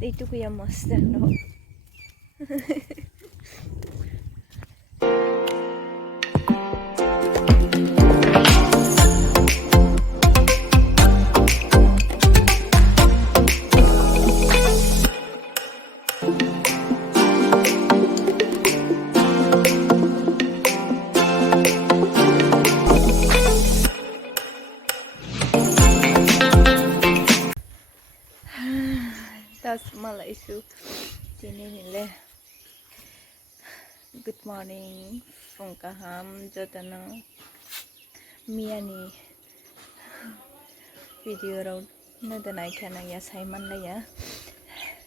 They Tukuya must no. That's Malay issue. Good morning from Kaham Jotana Miani video road. Nada I can yes I manlaya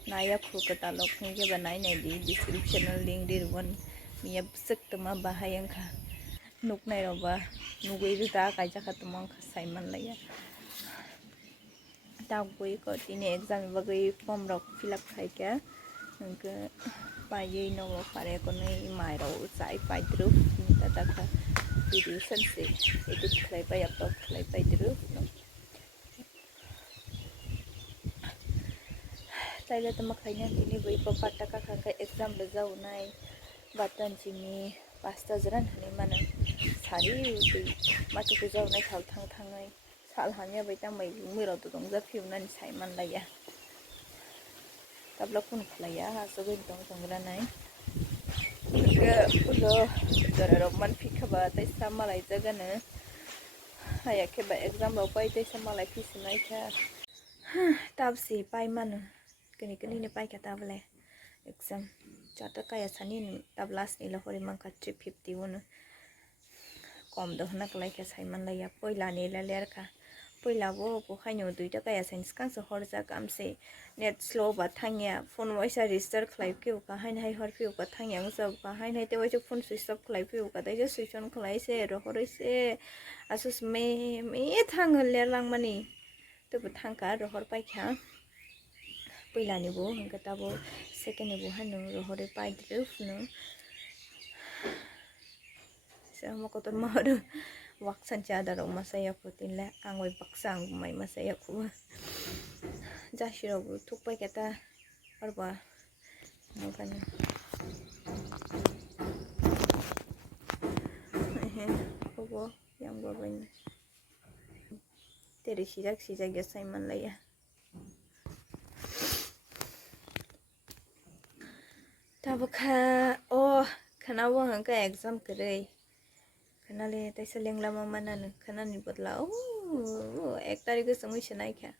Naya Kukatalok Nigga Banana description link did one me up sick to my Bahayanka Nuk Nairoba Nugu Dark I Jakatumon Simon Laya Tao Gui got in exam Bagay form rock fill up like Payay no pare ko na imayro sa ipay drop nita taka video sense edit klay pa upload klay pa drop no tayo tamakay niya kini boy papata ka kaka exam bazaw na batan jimi pasta zran hani mana sari uti matu bazaw na khal thang thangai sal hanya baita mai lumiro to dong za fiu nan sai man la ya tabla kun khlaya so gin tong sangra nai ulo dara man phikaba tai samalai jaga na haya ke ba exam lo pai tai samalai phis nai kha tab si pai man kini kini ne pai ka table exam chata kaya sanin tab last ni la hori man ka 351 kom do na klai ka sai man la ya poila ne la ler ka Pula wo po khanyo duita kaya sense kan so horja kam se net slow ba thangya phone voice register khlai ke ka hain hai hor pi ka thangyang so ka hain hai te wo phone switch off khlai pi ka dai switch on khlai se ro hori se asus me thang le lang mani to bu thang ka ro hor pai kha pula ni bo hang ka ta bo second ni bo hanu ro hori pai dru no sa mo ko to ma ro waksan chada ro masaya putin la angoi baksang mai masaya ku jashiro bu thukpai kata arba nokan obo yang babain teri sijak ya sai manlaya tabakha oh khanawa hang ka exam kare Kanale tai seleng lama mana ne kanani botla oh 1 तारिख को समय से नहीं क्या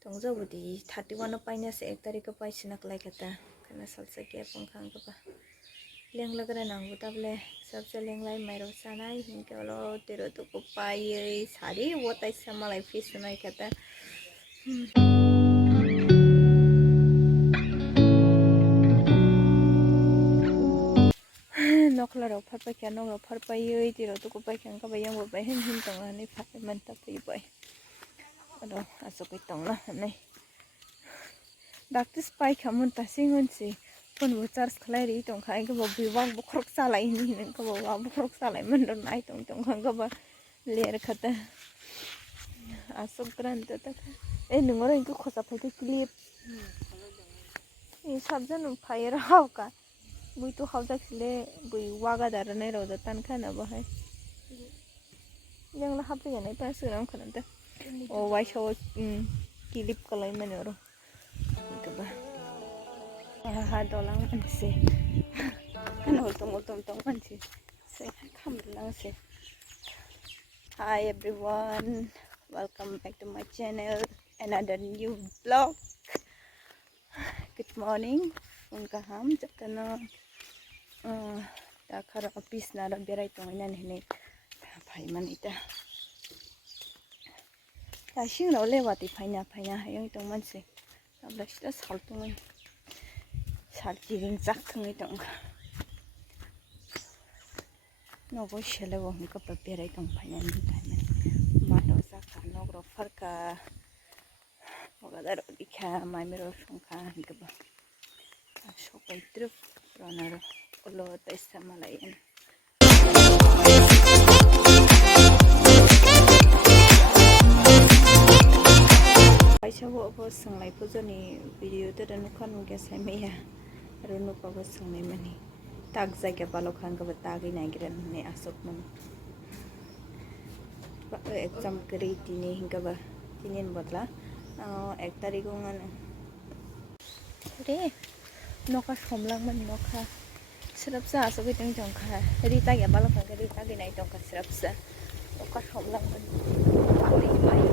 तंगजा बुदी 31 पाइना से 1 तारिख को पाइ सिनक like था kana salsa के पंखांग का लेंग लग रहा नांगू तबले सबसे लेंग लाई मैरो सनाई इनके वालो तेरो तो को पाई सारी वो ताई समालाई फिश नहीं कहता nokla ro phar pa kya nokla phar pa yei ti ro to ko pa kyang ka ba yang bo ba hin hin tong ani pha man ta pi bai ado aso ko tong na nei doctor spy khamun ta singon si pon bo charge khlai ri tong khai ka bo bi wang bo khrok sa lai ni nen ka bo wa bo khrok sa lai man ron nai tong tong khang ka ba ler khata aso gran ta ta e nungor in ko khosa phai te clip e sabjan phai ra haw ka Bui tu hau jak sile bui waga dara nai ro da tan khana ba hai yang la hap ya nai pa suram khana ta o wai shaw kilip kalai mane ro ka ba ha dolang man se kana tong man se kham lang se hi everyone welcome back to my channel another new vlog good morning unka ham jatana ta khara office na ra berai tong ina ne phai man ita ta sing lo le wa ti phaina hayang tong man se tabla sta sal tong sal ki ring jak thang tong no bo shele wo ka pa berai tong phaina ni ta man ma do sa ka no ro phar ka oga da ro dikha mai me ro song ka ni ka ba so pai truk ronaro Ulo tayo sa malayan. Isawo abo sanglai pujoni video tada nukan nugesai meya aro nupago sanglai mani tag jaga balok hangaba tagi nagiran ne asok man exam kari tini hingaba tinin bodla 1 tariko ngano re noka somlang man noka sirapsa asok itong jongka rita ya balok hangga rita ginai tongka sirapsa noka somlang man ori pai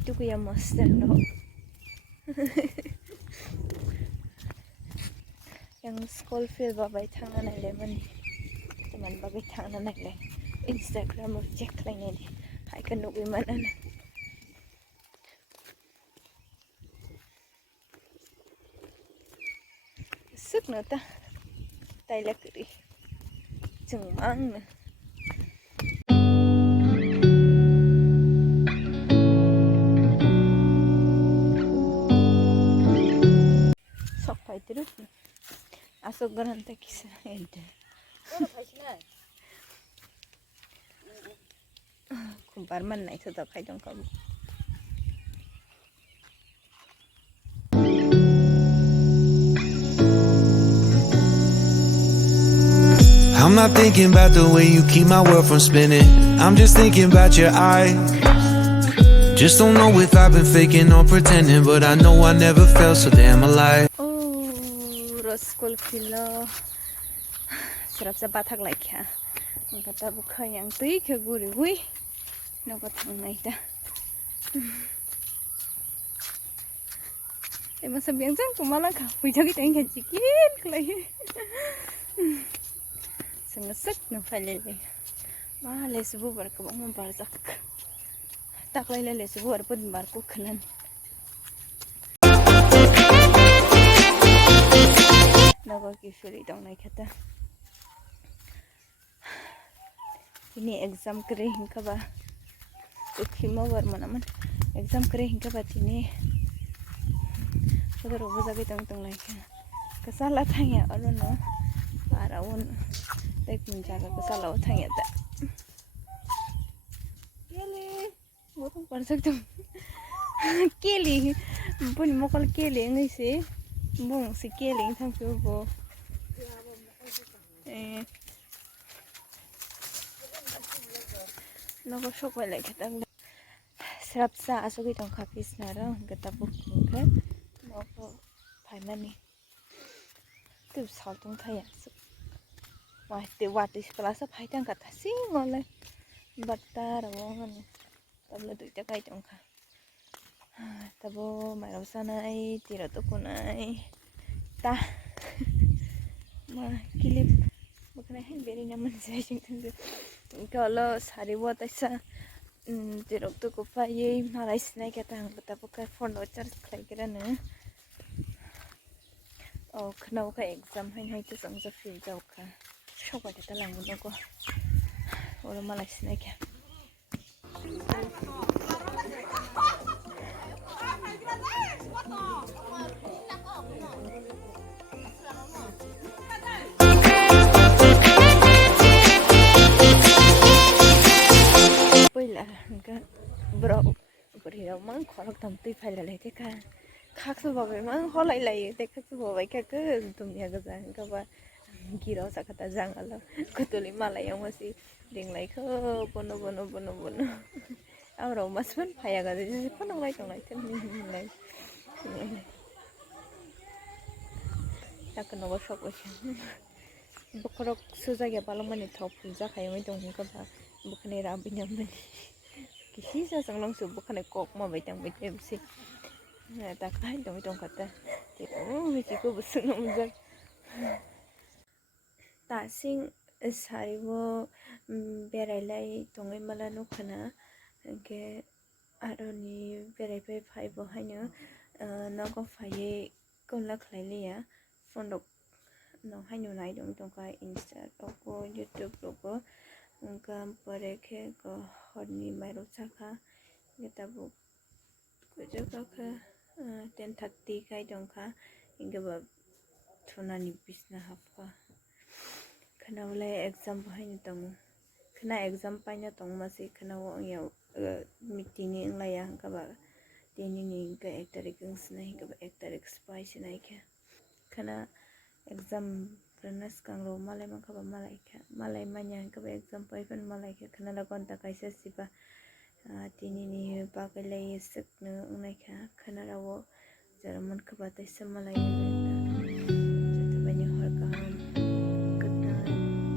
Tukuya monster no yang school feel babai thangna naile mani teman babai thangna naile Instagram of check lainai ni hai kan nugi manan sukna ta taila kri chungmang na terus asok garan ta kisa ente kumbar man nai thada khai dong ka I'm not thinking about the way you keep my world from spinning. I'm just thinking about your eyes. Just don't know if I've been faking or pretending, but I know I never felt so damn alive. School filo serap sa bathak laikya kata bukha yang tui ke guri hui no kathang nai ta emang sabiang jang kumala ka hui jagi tang ka chikin klai sangasak no falele ma le subu bar ka bang bar jak tak lai le subu ar pun bar ku khanan nago ki suri dong nai khata ini exam kre hingka ba khima war manaman exam kre hingka ba tini kodoro bujagi tong tong lai kha kasala thangya alono araun tek mun jaga kasala thangya ta kele botung parsak tum kele pun mokal kele ngai se bung si keling thang pyo bo nago shokai lai khatang srapsa asogi tong khapis nara gata buk ke moko phaimani tu saltung thaya wa te wati class phai tang ka thasi ngole batta ro ngan tabla duita kai tong kha tabo mai sana ai tira to kunai ta ma kilip bukan hai beri naman sai sing kalau sari buat aja jeruk tu kupai marai sinai kita hang betapa kai phone charge khai kira ne oh khnau ka exam hai tu sang sa feel jau ka shoba ta lang no ko ora marai sinai ka bro beri mang khorok tamti phaila lai te ka khaksu babai mang holai lai te khaksu babai ka ke tumya ga jang ka ba giro sakata jangalo kutuli malai yang masih ding lai kho bono amro masman phaya ga je kono lai tong lai ten lai tak no go sok go bukhorok sujaga balomani thop puja khayamai dong ka ba bukhane rabinam mani kisi sa sanglong su bukhane kok ma bai tang bai temsi ta khai dong kata ti mi chi ko busung nom ja ta sing saribo berai lai tongai mala no khana ke aroni berai pai phai bo haino no ko phai ko la khlai le ya phone no haino nai dong ka Insta ko YouTube ko Engkau pereke ko horni mairo saka kita bu kujaga ke 10:30 kai dongka hingga ba thunani bisna hapka kana wala exam bahai tong kana exam paina tong masi kana wo ya meeting ni nglaya hingga ba tini ni ga 1 tarik sna hingga ba 1 tarik spai sinai ke kana exam Pranas kangro malai makaba malai ka malai manya kaba exam paifan malai ka kana lagon ta kaisa sipa tini ni pa kai lai sik na unai ka kana rawo jaraman kaba taisa malai